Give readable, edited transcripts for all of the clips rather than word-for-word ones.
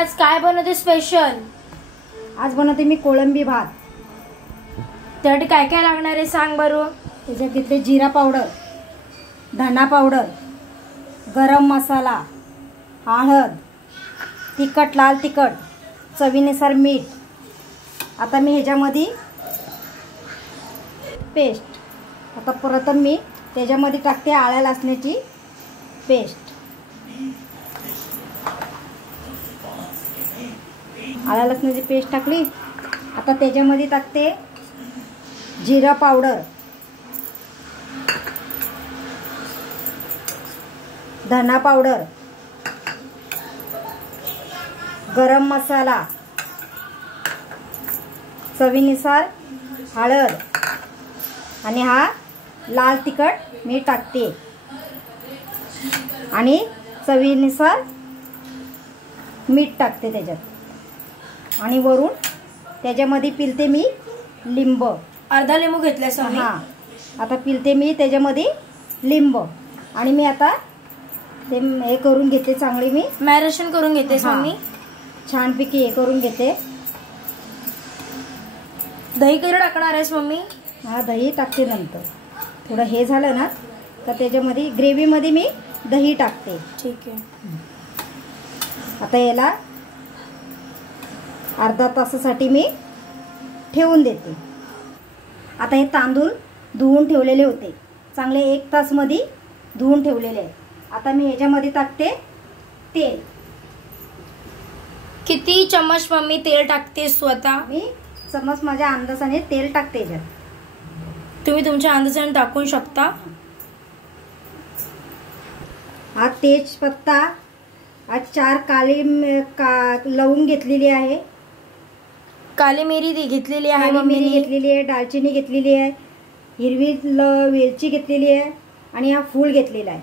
आज काय बनवते स्पेशल? आज बनवते मी कोळंबी भात। त्यासाठी काय काय लागणार आहे सांग बरं। त्याच्यात घेतले जिरा पावडर, धना पावडर, गरम मसाला, हळद, तिखट, लाल तिखट, चवीनुसार मीठ। आता मी ह्याच्यामध्ये पेस्ट, आता प्रथम मी त्याच्यामध्ये टाकते आलं लसणाची पेस्ट। आलं लसणाची पेस्ट टाकली। आता त्याच्यामध्ये टाकते जिरा पावडर, धना पावडर, गरम मसाला, चवीनुसार हळद आणि हा लाल तिखट मी टाकते आणि चवीनुसार मीठ टाकते त्याच्यात आणि वरून त्याच्यामध्ये पिलते मी लिंब, अर्धा लिंबू घेतलाय सर। हां, आता पिलते मी त्याच्यामध्ये लिंब आणि मी आता ते हे करून घेते, चांगली मी मॅरिनेशन करून घेते मम्मी। छानपैकी हे करून घेते। दही कधी टाकणार आहेस मम्मी? हा, दही टाकते नंतर। थोडं हे झालं ना तर त्याच्यामध्ये ग्रेव्हीमध्ये मी दही टाकते। ठीक आहे। आता याला अर्धा तासासाठी मी ठेवून देते। आता हे तांदूळ धुवून ठेवलेले होते, चांगले 1 तास मध्ये धुवून ठेवलेले आहे। आता मी ह्याच्यामध्ये टाकते तेल। किती चम्मच मम्मी तेल टाकते स्वतः? मी चम्मच माझ्या अंदाजाने तेल टाकते याच्यात। तुम्ही तुमच्या अंदाजाने टाकू शकता। हा तेजपत्ता, आज 4 काली लवंग घेतलेली आहे, काली मिरी घेतलेली आहे, काली मिरी घेतलेली आहे, दालचिनी घेतलेली आहे, हिरवी वेलची घेतलेली आहे आणि हा फूल घेतलेला आहे।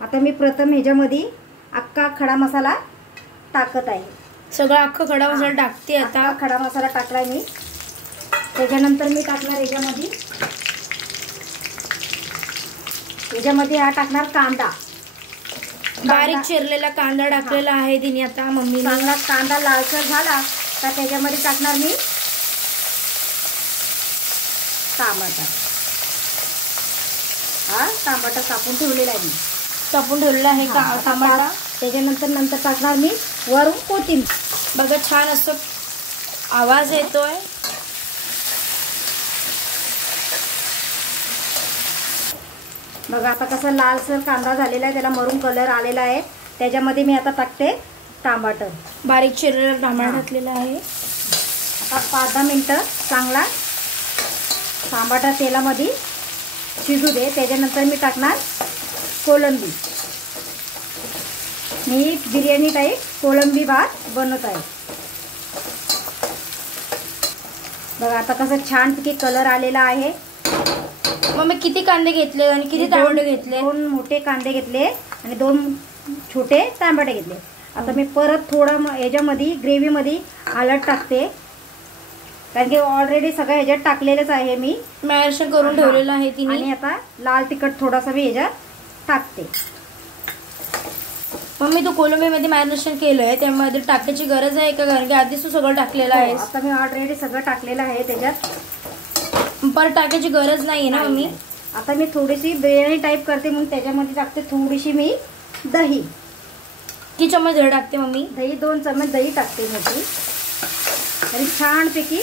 आता मी प्रथम ह्याच्यामध्ये अख्खा खडा मसाला टाकत आहे। सगळा अख्खा खडा मसाला टाकते। आता खडा मसाला टाकलाय मी। त्याच्यानंतर मी टाकणार याच्यामध्ये हा टाकणार कांदा, बारीक चिरलेला कांदा टाकलेला आहे तिने आता मम्मी। चांगला कांदा लालसर झाला तर त्याच्यामध्ये टाकणार मी टमाटा। हा टमाटा कापून ठेवलेला आहे, मी कापून ठेवलेला आहे टमाटा। त्याच्यानंतर टाकणार मी वरून कोथिंबीर। बघा छान असं आवाज येतोय। बघा आता कसा लालसर कांदा झालेला आहे, त्याला मरून कलर आलेला आहे। त्याच्यामध्ये मी आता टाकते टमाटर, बारीक चिरलेला टमाटर घातलेला आहे। आता 5-10 मिनिटं चांगला टमाटर तेलामध्ये शिजू दे। त्याच्यानंतर मी टाकणार कोळंबी। मी बिर्याणी टाईप कोळंबी भात बनवत आहे। बघा आता कसं छानपैकी कलर आलेला आहे। मग मी किती कांदे घेतले आणि किती टमाटे घेतले? 2 मोठे कांदे घेतले आणि 2 छोटे टमाटे घेतले। आता मी परत थोडं ह्याच्यामध्ये ग्रेव्हीमध्ये हळद टाकते, कारण की ऑलरेडी सगळं ह्याच्यात टाकलेलंच आहे, मी मॅरिनेशन करून ठेवलेलं आहे तिने। आणि आता लाल तिखट थोडासा मी ह्याच्यात टाकते। मम्मी तू कोळंबीमध्ये मॅरिनेशन केलंय, त्यामध्ये टाकायची गरज आहे का? कारण की आधीच तू सगळं टाकलेलं आहे। आता मी ऑलरेडी सगळं टाकलेलं आहे त्याच्यात, परत टाकायची गरज नाहीये ना मम्मी? आता मी थोडीशी बिर्याणी टाईप करते म्हणून त्याच्यामध्ये टाकते थोडीशी मी दही। किती चम्मच दही टाकते मम्मी? दही 2 चम्मच दही टाकते मी। आणि छानपैकी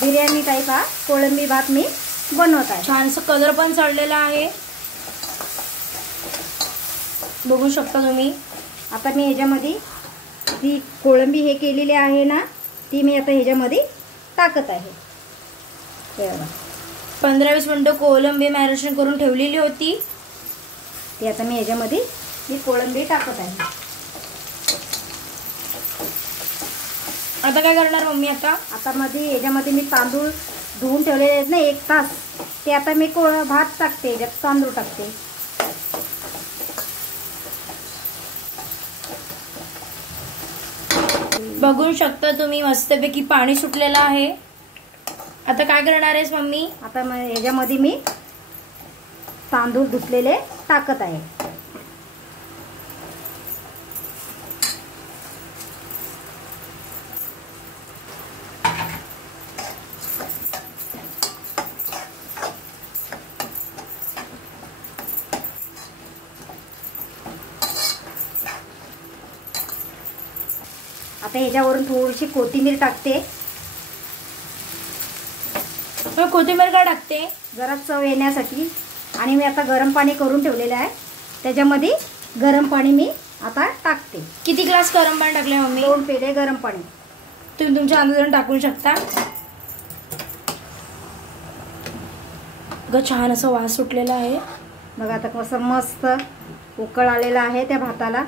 बिर्याणी टाईप हा कोळंबी भात मी बनवत आहे। छानसा कलर पण चढलेला आहे, बघू शकता तुम्ही। आता मी ह्याच्यामध्ये ती कोळंबी हे केलेली आहे ना, ती मी आता ह्याच्यामध्ये टाकत आहे। 15-20 मिनिटं कोळंबी मॅरिनेशन करून ठेवलेली होती, ती आता मी ह्याच्यामध्ये ही कोळंबी टाकत आहे। आता काय करणार मम्मी? आता ह्याच्यामध्ये मी तांदूळ धुवून ठेवलेले आहेत ना 1 तास, ते आता मी भात टाकते, त्यात तांदूळ टाकते। बघू शकता तुम्ही मस्तपैकी पाणी सुटलेलं आहे। आता काय करणार आहेस मम्मी? आता ह्याच्यामध्ये मी तांदूळ धुतलेले टाकत आहे। आता ह्याच्यावरून थोडीशी कोथिंबीर टाकते. कोथिंबीर का टाकते? जरा चव येण्यासाठी. आणि मी आता गरम पाणी करून ठेवलेलं आहे, त्याच्यामध्ये गरम पाणी मी आता टाकते. किती ग्लास गरम पाणी टाकले मम्मी? 2 पेले गरम पाणी. तुम्ही तुमच्या अंदाजाने टाकू शकता. छान असं वास सुटलेला आहे. बघा आता कसं मस्त उकळ आलेला आहे त्या भाताला.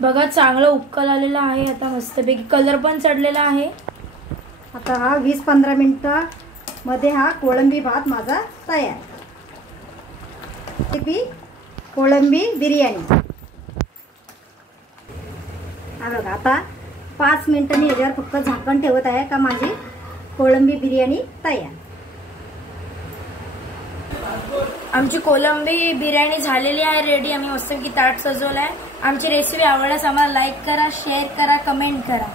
बघा चांगलं उकल आलेलं आहे. आता मस्तपैकी कलर पण चढलेला आहे. आता हा 20-15 मिनिटांमध्ये हा कोळंबी भात माझा तयार. ती कोळंबी बिर्याणी. हा बघा आता 5 मिनिटं मी याच्यावर फक्त झाकण ठेवत आहे का माझी कोळंबी बिर्याणी तयार. आमची कोळंबी बिर्याणी झालेली आहे, रेडी. आम्ही मस्तपैकी ताट सजवलं आहे. आमची रेसिपी आवडल्यास आम्हाला लाईक करा, शेअर करा, कमेंट करा.